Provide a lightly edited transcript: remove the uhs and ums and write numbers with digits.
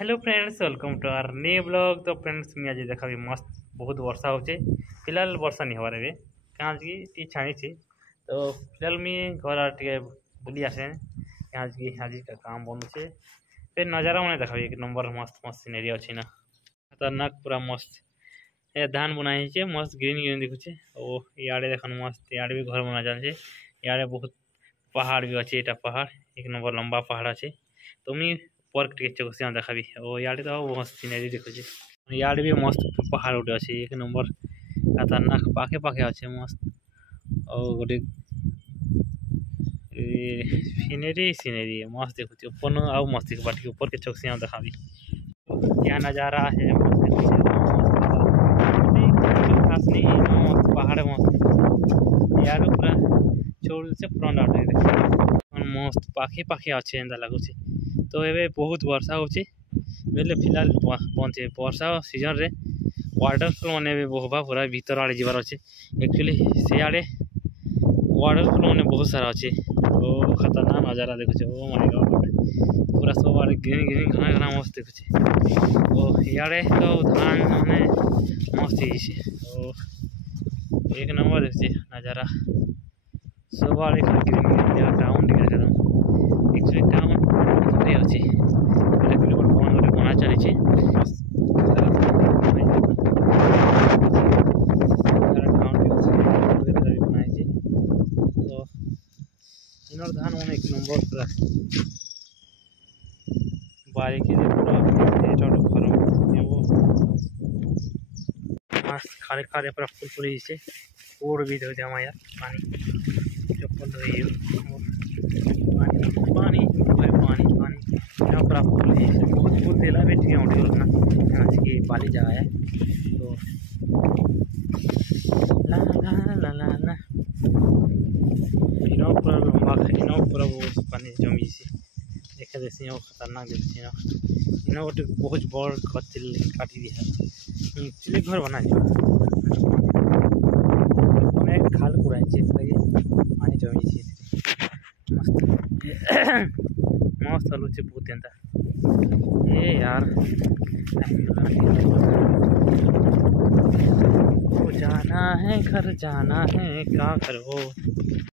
Hello friends, welcome to our new blog. तो friends मुझे आज देखा मस्त बहुत वर्षा होचे। फिलहाल वर्षा नहीं हमारे रे कहाँ की छाणी थी। तो फिलहाल मुझे घर टे बुली आसे आज की आज का काम बनुचे। फिर नज़ारा मैंने देखा एक नंबर मस्त मस्त सीनेरी अच्छी ना खतरनाक पूरा मस्त। ये धान बुना है मस्त ग्रीन ग्रीन दिखुचे। और इे देख मस्त इे भी घर बना जाए। इे बहुत पहाड़ भी अच्छे। यहाँ पहाड़ एक नंबर लंबा पहाड़ अच्छे। तो मुझे पर्क टे चौकसिया देखाबी और इे तो मस्त सिनेरी देखुचे। इे भी मस्त पहाड़ गोटे अच्छे एक नंबर खतरनाक पाखे पाखे अच्छे मस्त। और गोटे सिनेरी सिनेरी मस्त देखुचे ऊपर आउ मस्त बाटी ऊपर के चौकसिया देखाबी। क्या नज़ारा है खास नहीं मस्त पहाड़ मस्त यार पूरा छोड़ से फ्रंट आउट मस्त पाखे पाखे अच्छे एंता लगुचे। तो ये बहुत वर्षा होची बेले फिलहाल बंचे वर्षा सीजन रे वाटरफल मैंने बहुबा पूरा भीतर आड़े जीवार अच्छे। एक्चुअली से आड़े वाटरफल मैंने बहुत सारा अच्छे। तो खतरनाक नज़ारा देखुचे। ओ माय गॉड पूरा सब आड़े ग्रीन ग्रीन घना घना मस्त देखुचे। तो इे तो धान मैंने मस्त हो एक नंबर देखुचे नज़ारा सब आड़े green green town actually town अच्छे गोटे बना चली इनर धान मैंने एक नंबर पूरा बारीकी पूरा खारे खारे पूरा फुल फुल से ओड भी दे हम यार पानी चप्पल रही पानी पानी पानी पानी पूरा फुल बहुत फुल दिला भी ठीक है आज की बाली जगह है। तो ला ला ला ला ला इनो पूरा लंबा इनो पूरा बहुत पानी जमी से देखा देसी खतरनाक देखी इनो गोटे बहुत बड़ कतिल काटी दिया एक्चुअली घर बना अनेक खाल कुड़ाई पानी जमी मस्त मस्त हलुचे बहुत एंता ए यार जाना है घर जाना है क्या करो।